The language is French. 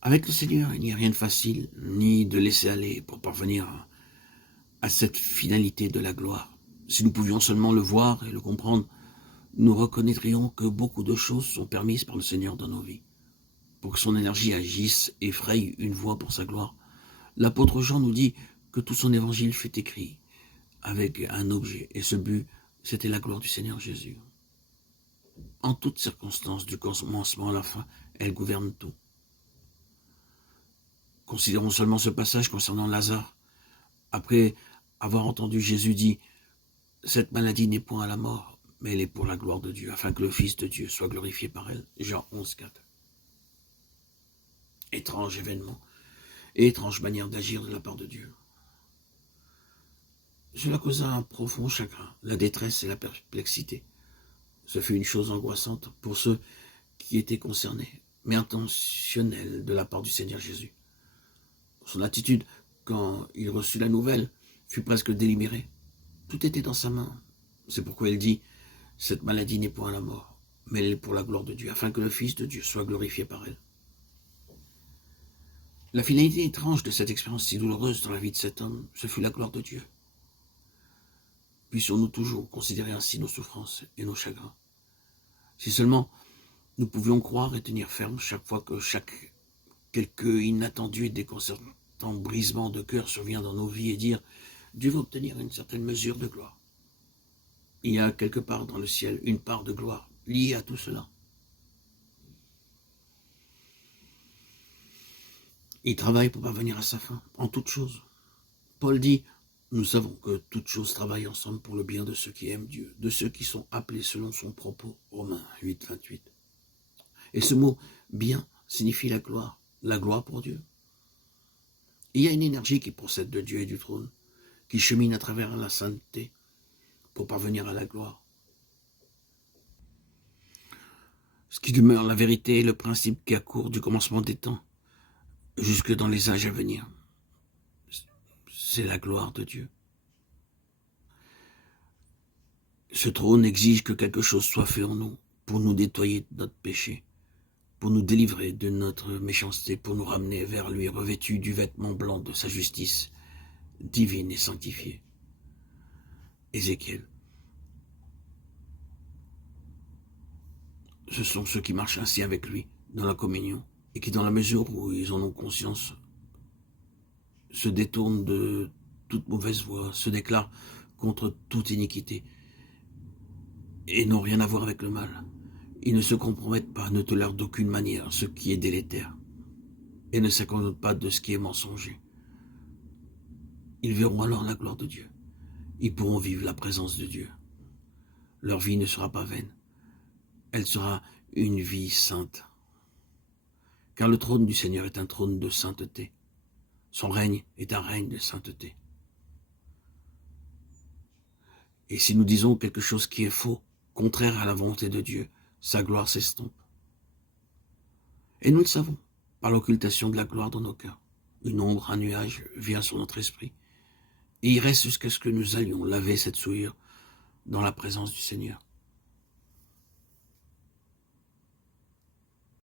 Avec le Seigneur, il n'y a rien de facile, ni de laisser aller pour parvenir à cette finalité de la gloire. Si nous pouvions seulement le voir et le comprendre, nous reconnaîtrions que beaucoup de choses sont permises par le Seigneur dans nos vies. Pour que son énergie agisse et fraye une voie pour sa gloire. L'apôtre Jean nous dit que tout son évangile fut écrit avec un objet, et ce but, c'était la gloire du Seigneur Jésus. En toutes circonstances, du commencement à la fin, elle gouverne tout. Considérons seulement ce passage concernant Lazare. Après avoir entendu Jésus dire « Cette maladie n'est point à la mort, mais elle est pour la gloire de Dieu, afin que le Fils de Dieu soit glorifié par elle. » Jean 11, 4. Étrange événement et étrange manière d'agir de la part de Dieu. Cela causa un profond chagrin, la détresse et la perplexité. Ce fut une chose angoissante pour ceux qui étaient concernés, mais intentionnelle de la part du Seigneur Jésus. Son attitude, quand il reçut la nouvelle, fut presque délibérée. Tout était dans sa main. C'est pourquoi il dit « Cette maladie n'est point à la mort, mais elle est pour la gloire de Dieu, afin que le Fils de Dieu soit glorifié par elle. » La finalité étrange de cette expérience si douloureuse dans la vie de cet homme, ce fut la gloire de Dieu. Puissions-nous toujours considérer ainsi nos souffrances et nos chagrins. Si seulement nous pouvions croire et tenir ferme chaque fois que quelque inattendu et déconcertant brisement de cœur survient dans nos vies et dire « Dieu va obtenir une certaine mesure de gloire. » Il y a quelque part dans le ciel une part de gloire liée à tout cela. Il travaille pour parvenir à sa fin, en toutes choses. Paul dit « Nous savons que toutes choses travaillent ensemble pour le bien de ceux qui aiment Dieu, de ceux qui sont appelés selon son propos. » Romains 8, 28. Et ce mot « bien » signifie la gloire pour Dieu. Il y a une énergie qui procède de Dieu et du trône, qui chemine à travers la sainteté pour parvenir à la gloire. Ce qui demeure la vérité est le principe qui accourt du commencement des temps jusque dans les âges à venir. C'est la gloire de Dieu. Ce trône exige que quelque chose soit fait en nous pour nous nettoyer de notre péché, pour nous délivrer de notre méchanceté, pour nous ramener vers lui revêtus du vêtement blanc de sa justice divine et sanctifiée. Ézéchiel. Ce sont ceux qui marchent ainsi avec lui dans la communion et qui, dans la mesure où ils en ont conscience, se détournent de toute mauvaise voie, se déclarent contre toute iniquité et n'ont rien à voir avec le mal. Ils ne se compromettent pas, ne tolèrent d'aucune manière ce qui est délétère et ne s'accommodent pas de ce qui est mensonger. Ils verront alors la gloire de Dieu. Ils pourront vivre la présence de Dieu. Leur vie ne sera pas vaine. Elle sera une vie sainte. Car le trône du Seigneur est un trône de sainteté. Son règne est un règne de sainteté. Et si nous disons quelque chose qui est faux, contraire à la volonté de Dieu, sa gloire s'estompe. Et nous le savons, par l'occultation de la gloire dans nos cœurs. Une ombre, un nuage vient sur notre esprit. Et il reste jusqu'à ce que nous allions laver cette souillure dans la présence du Seigneur.